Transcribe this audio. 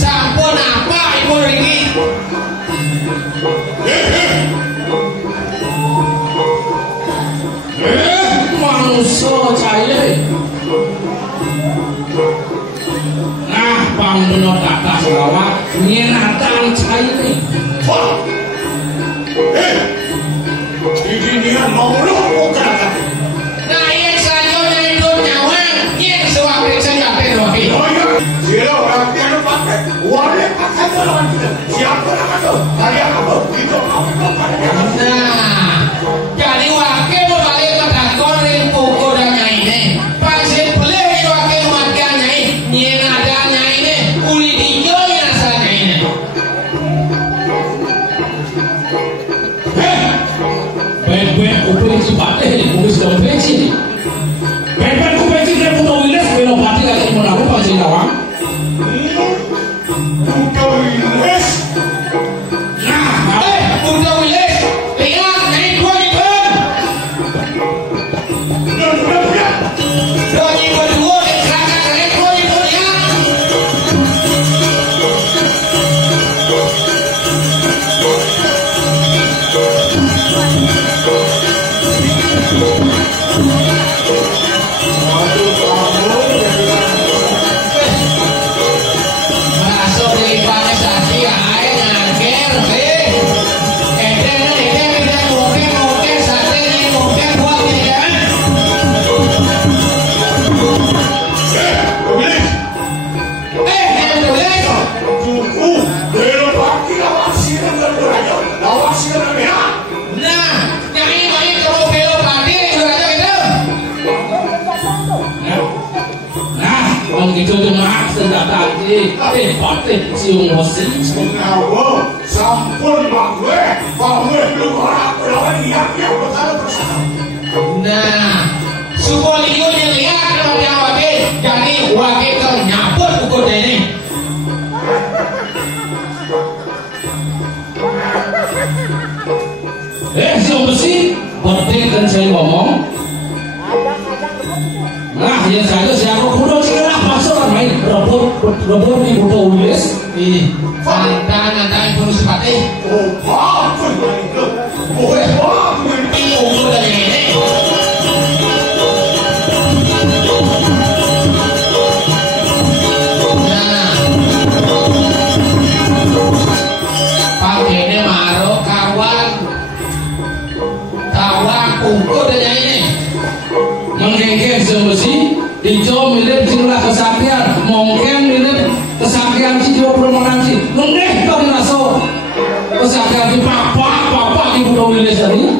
Sampun apa ibu Riki? Manusia cair. Nah, panggono tata Sarawak nyenatan cair. Ini dia mau lu bukan? Nah, yang saja yang ikut nyawang, yang sewaktu saja terakhir. Oh iya, dia orang dia pakai, wale pakai jalan kita. Siapa nama tu? Saya apa? Itu apa? Nah, jadi wakil balik ke dakor yang pukul dan nyai. Pasien pelih wakil wakil nyai, nyen ada nyai ini, kulit hijau yang asal nyai. Ben kuping sipate ni kuping sudah benci. Ben kuping dia punya wilayah belum mati lagi mau lakukan pasien lawang. Bukan wilayah. Nah, punya wilayah. Lihat naik dua ribuan. Dua ribu dua dikerahkan naik 2.000 ya. Masuk di pakai saksi air ngangker sih. Ede bisa mungkin saksi ini mungkin buat ini kan. Yang tulis. Belum lagi lawan sini beraja, lawan sini ya. Nah, nyai kalau belok mati sudah ada itu. Nah, kalau gitu cuma sudah tadi, pasti cium emosi. Mengawo, sampun gue, gue belum lawan dia betul bersama. Nah, supaya liur dilihat kalau yang wakil, jadi wakil kalau nyabut ukur ini. Siapa besi, penting kan saya ngomong. Nah, yang saya siapa kuda cerah masuk kan main rebut di kuda ulis. Santan pun sepati. Oh, bagus itu. Oh, bagus itu. Ukur dari ini. Nah, pakainya maruk kawan ukur dari ini. Menggenggen sebesi dijo milik jumlah kesaktian mungkin milik kesaktian si 20 orang si menggeng kau dirasa kesaktian di papa di budak wilayah ini